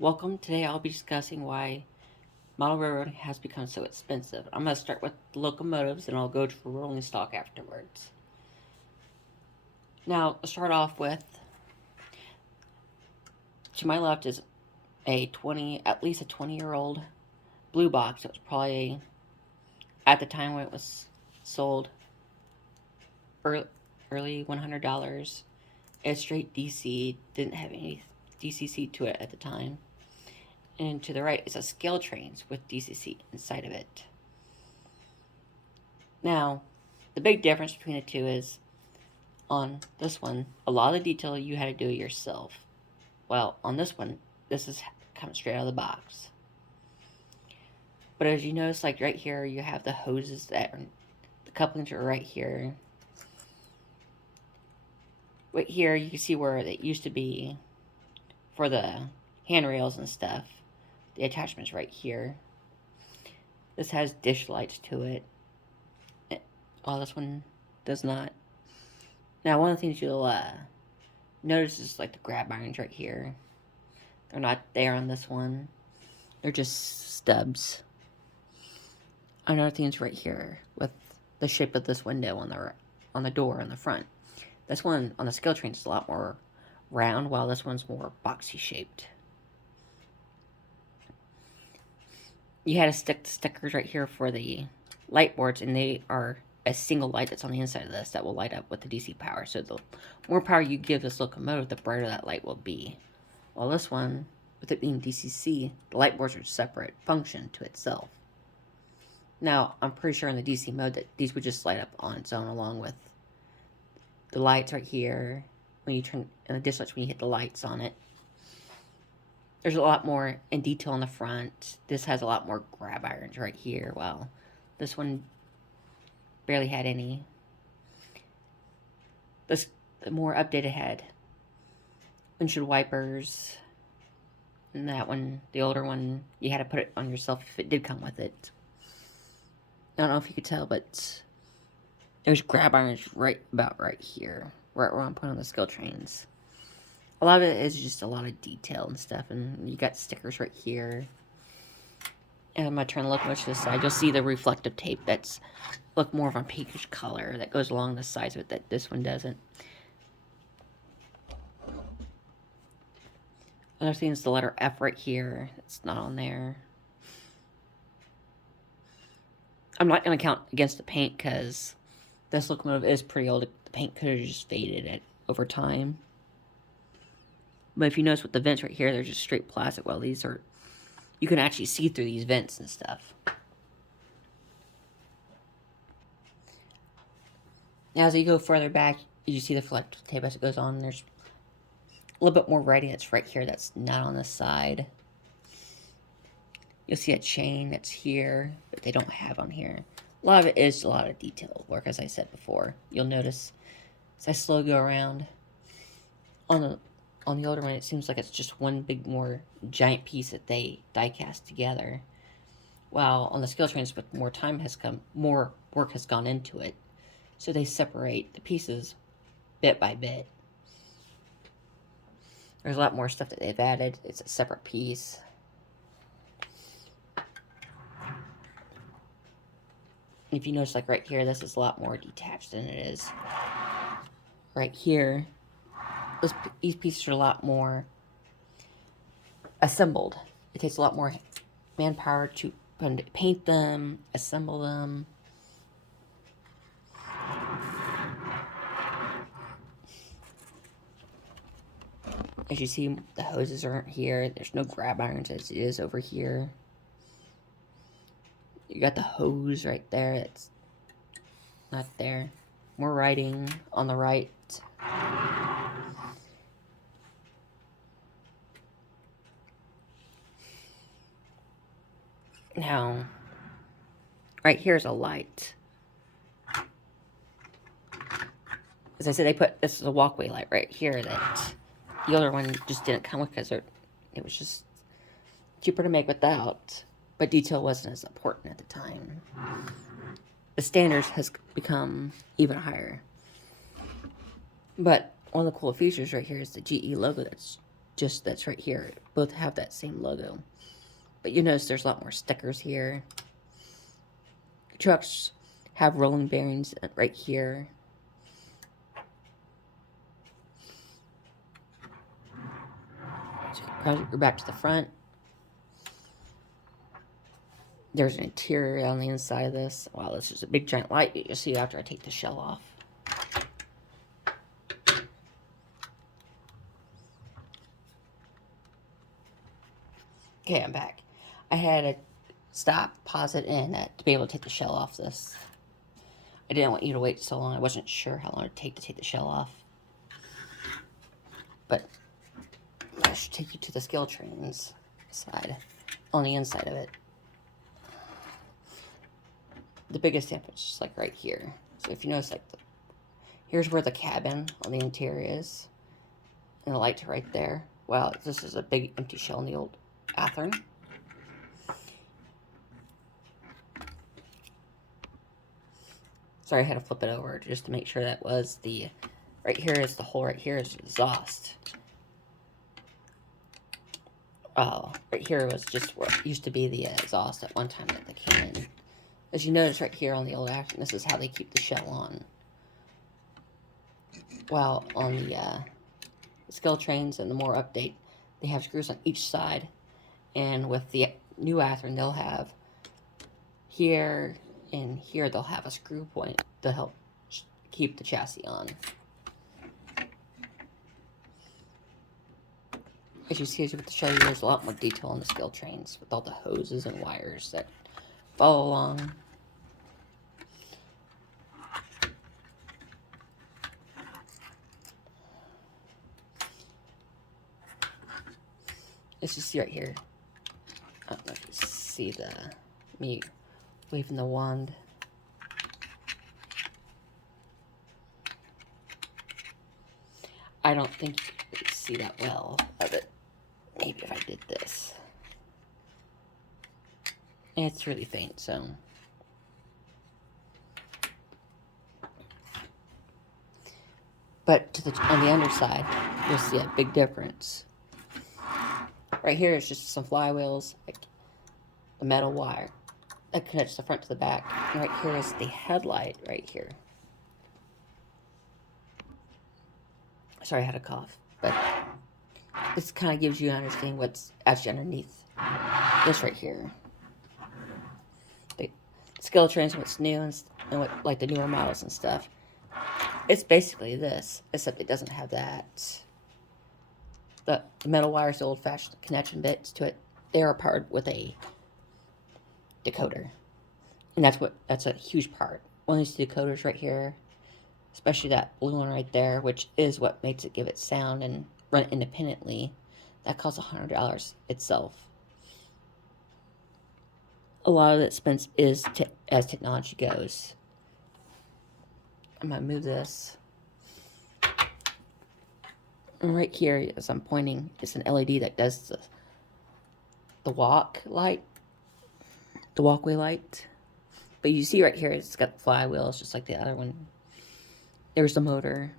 Welcome. Today I'll be discussing why model railroading has become so expensive. I'm going to start with locomotives and I'll go to rolling stock afterwards. Now, to start off with, to my left is at least a 20-year-old blue box. It was probably, at the time when it was sold, early $100. It's straight DC, didn't have any DCC to it at the time. And to the right is a scale trains with DCC inside of it. Now, the big difference between the two is on this one, a lot of the detail you had to do it yourself. Well, on this one, this is comes straight out of the box. But as you notice, like right here, you have the hoses that are, the couplings are right here. Right here, you can see where it used to be for the handrails and stuff. The attachment's right here. This has dish lights to it. Oh, this one does not. Now, one of the things you'll notice is like the grab irons right here. They're not there on this one. They're just stubs. Another thing is right here with the shape of this window on the door on the front. This one on the scale train is a lot more round, while this one's more boxy shaped. You had to stick the stickers right here for the light boards, and they are a single light that's on the inside of this that will light up with the DC power. So the more power you give this locomotive, the brighter that light will be. While this one, with it being DCC, the light boards are a separate function to itself. Now, I'm pretty sure in the DC mode that these would just light up on its own, along with the lights right here. When you turn, and the dish lights when you hit the lights on it. There's a lot more in detail on the front. This has a lot more grab irons right here, while this one barely had any. The more updated had windshield wipers. And that one, the older one, you had to put it on yourself if it did come with it. I don't know if you could tell, but there's grab irons right here, right where I'm putting on the scale trains. A lot of it is just a lot of detail and stuff, and you got stickers right here. And I'm going to turn the locomotive to the side. You'll see the reflective tape that's look more of a pinkish color that goes along the sides of it that this one doesn't. Another thing is the letter F right here. It's not on there. I'm not going to count against the paint because this locomotive is pretty old. The paint could have just faded it over time. But if you notice with the vents right here, they're just straight plastic. Well, these are, you can actually see through these vents and stuff. Now, as you go further back, you see the reflective tape as it goes on. There's a little bit more writing that's right here that's not on the side. You'll see a chain that's here, but they don't have on here. A lot of it is a lot of detail work, as I said before. You'll notice as I slowly go around. On the older one, it seems like it's just one big more giant piece that they die cast together. While on the scale trains, with more time has come, more work has gone into it. So they separate the pieces bit by bit. There's a lot more stuff that they've added. It's a separate piece. If you notice, like right here, this is a lot more detached than it is right here. These pieces are a lot more assembled. It takes a lot more manpower to paint them, assemble them. As you see, the hoses aren't here. There's no grab irons as it is over here. You got the hose right there. It's not there. More writing on the right. Now, right here's a light. As I said, this is a walkway light right here that the other one just didn't come with because it was just cheaper to make without. But detail wasn't as important at the time. The standards has become even higher. But one of the cool features right here is the GE logo that's just that's right here. Both have that same logo. But you notice there's a lot more stickers here. Trucks have rolling bearings right here. So you're back to the front. There's an interior on the inside of this. Wow, this is a big giant light. You'll see after I take the shell off. Okay, I'm back. I had to stop, pause it, and to be able to take the shell off this. I didn't want you to wait so long. I wasn't sure how long it would take to take the shell off. But I should take you to the skill trains side, on the inside of it. The biggest difference is just like right here. So if you notice, like, here's where the cabin on the interior is, and the lights are right there. Well, this is a big empty shell in the old Athearn. Sorry, I had to flip it over just to make sure that was the... Right here is the hole right here is the exhaust. Right here was just where it used to be the exhaust at one time that they came in. As you notice right here on the old Athearn, this is how they keep the shell on. While on the skill trains and the more update, they have screws on each side. And with the new Athearn, they'll have here and here, they'll have a screw point to help keep the chassis on. As you see, as you put the shell, there's a lot more detail on the skill trains with all the hoses and wires that follow along. Let's just see right here. I don't know if you see me waving the wand. I don't think you can see that well of it. Maybe if I did this. And it's really faint, so. But on the underside, you'll see a big difference. Right here is just some flywheels, like the metal wire that connects the front to the back. And right here is the headlight right here. Sorry, I had a cough, but this kind of gives you an understanding what's actually underneath this right here. The skill trains, what's new and what, like the newer models and stuff. It's basically this, except it doesn't have that. The metal wires, the old-fashioned connection bits to it, they are powered with a decoder, and that's a huge part. One of these decoders right here, especially that blue one right there, which is what makes it give it sound and run independently, that costs $100 itself. A lot of the expense is as technology goes. I'm gonna move this. And right here, as I'm pointing, it's an LED that does the walkway light. But you see right here, it's got flywheels just like the other one. There's the motor.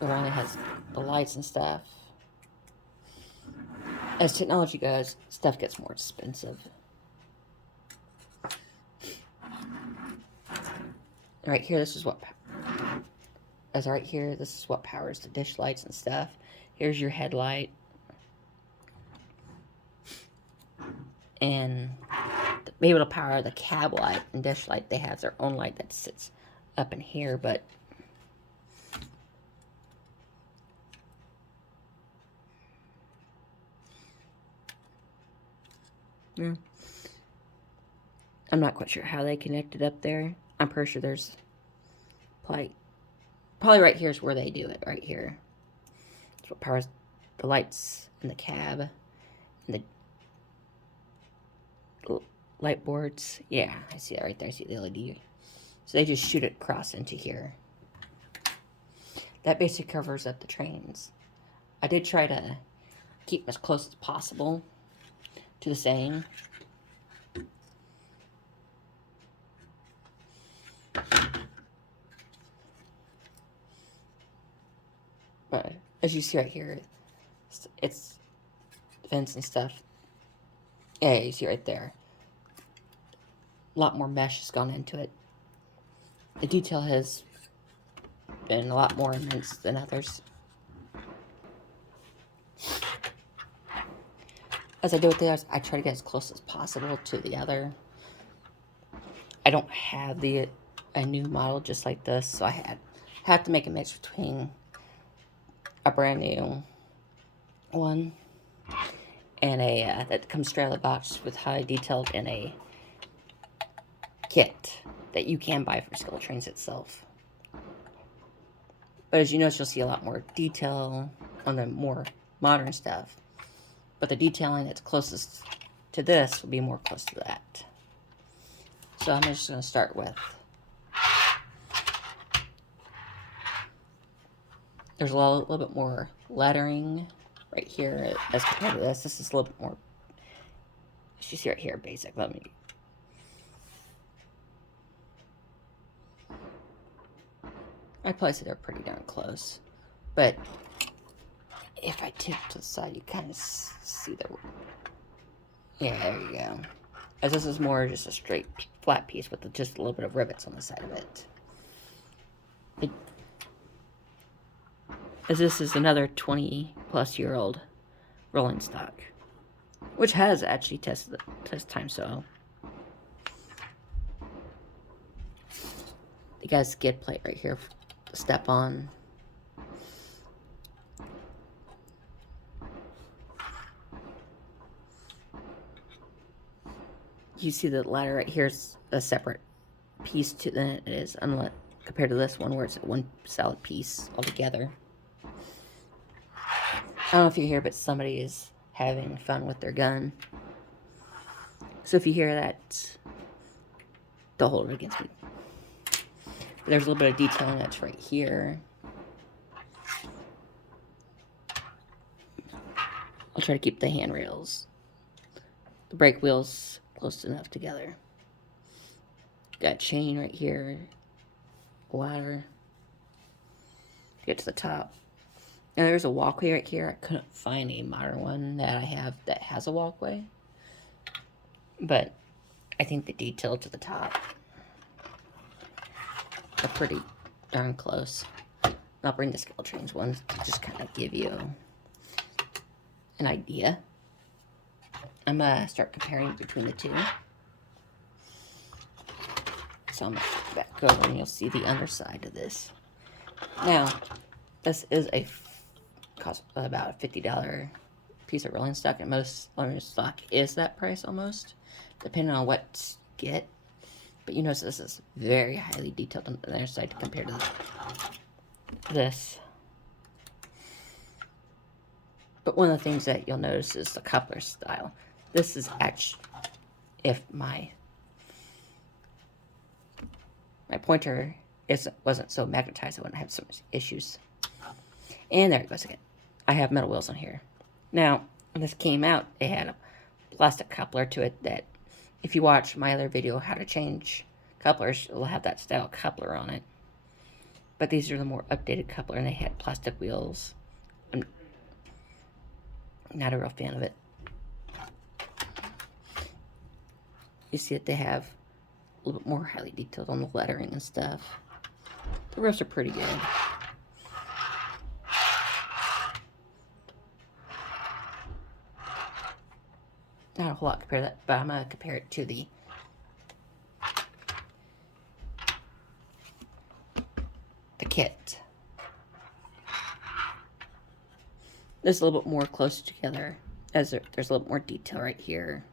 It only has the lights and stuff. As technology goes, stuff gets more expensive. Right here, this is what powers the dish lights and stuff. Here's your headlight. And to be able to power the cab light and dish light, they have their own light that sits up in here, but yeah. I'm not quite sure how they connected up there. I'm pretty sure there's probably right here is where they do it, right here. That's what powers the lights in the cab and the light boards. Yeah, I see that right there. I see the LED. So they just shoot it across into here. That basically covers up the trains. I did try to keep as close as possible to the same. As you see right here, it's vents and stuff. Yeah, you see right there. A lot more mesh has gone into it. The detail has been a lot more immense than others. As I do with the others, I try to get as close as possible to the other. I don't have a new model just like this, so I had to make a mix between a brand new one and a that comes straight out of the box with high detailed and a kit that you can buy from Skill Trains itself. But as you notice, you'll see a lot more detail on the more modern stuff. But the detailing that's closest to this will be more close to that. So I'm just going to start with, there's a little bit more lettering right here as compared to this. This is a little bit more, as you see right here, basic. I'd probably say they're pretty darn close. But if I tip to the side, you kind of see the, yeah, there you go. As this is more just a straight flat piece with just a little bit of rivets on the side of it. As this is another 20-plus-year-old rolling stock, which has actually tested test time. So you got a skid plate right here to step on. You see the ladder right here is a separate piece to than it is, unlike compared to this one where it's one solid piece altogether. I don't know if you hear, but somebody is having fun with their gun. So if you hear that, don't hold it against me. There's a little bit of detailing that's right here. I'll try to keep the handrails, the brake wheels close enough together. Got a chain right here, ladder to get to the top. And there's a walkway right here. I couldn't find a modern one that I have that has a walkway, but I think the detail to the top are pretty darn close. I'll bring the Skill Trains ones to just kind of give you an idea. I'm going to start comparing between the two. So I'm going to back over and you'll see the underside of this. Now, this is cost about a $50 piece of rolling stock, and most rolling stock is that price almost, depending on what you get. But you notice this is very highly detailed on the other side compared to this. But one of the things that you'll notice is the coupler style. This is actually, if my pointer wasn't so magnetized, I wouldn't have so much issues. And there it goes again. I have metal wheels on here. Now, when this came out, it had a plastic coupler to it that, if you watch my other video, how to change couplers, it'll have that style coupler on it. But these are the more updated coupler, and they had plastic wheels. I'm not a real fan of it. You see that they have a little bit more highly detailed on the lettering and stuff. The rest are pretty good. Not a whole lot compared to that, but I'm going to compare it to the kit. This is a little bit more close together, as there's a little more detail right here.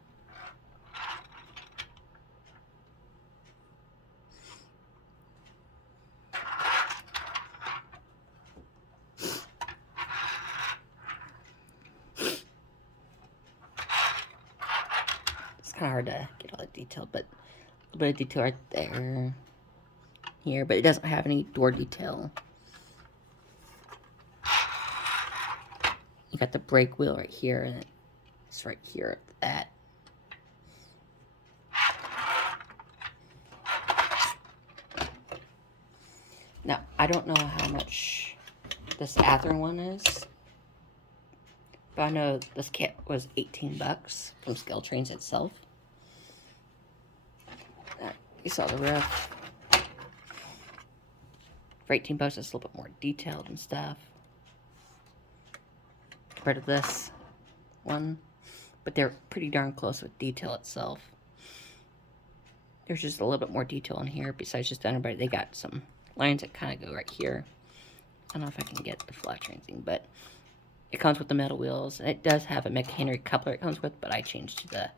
It's kind of hard to get all the detail, but a little bit of detail right there, here, but it doesn't have any door detail. You got the brake wheel right here, and it's right here at that. Now, I don't know how much this Athearn one is. But I know this kit was $18 from Scale Trains itself. You saw the ref. For $18, it's a little bit more detailed and stuff compared to this one. But they're pretty darn close with detail itself. There's just a little bit more detail in here besides just underbody. They got some lines that kind of go right here. I don't know if I can get the flash or anything, but it comes with the metal wheels. It does have a McHenry coupler it comes with, but I changed to the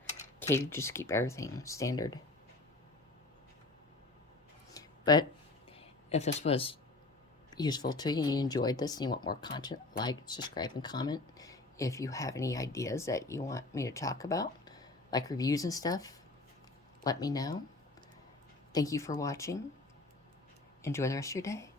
Kadee just to keep everything standard. But if this was useful to you and you enjoyed this and you want more content, like, subscribe, and comment. If you have any ideas that you want me to talk about, like reviews and stuff, let me know. Thank you for watching. Enjoy the rest of your day.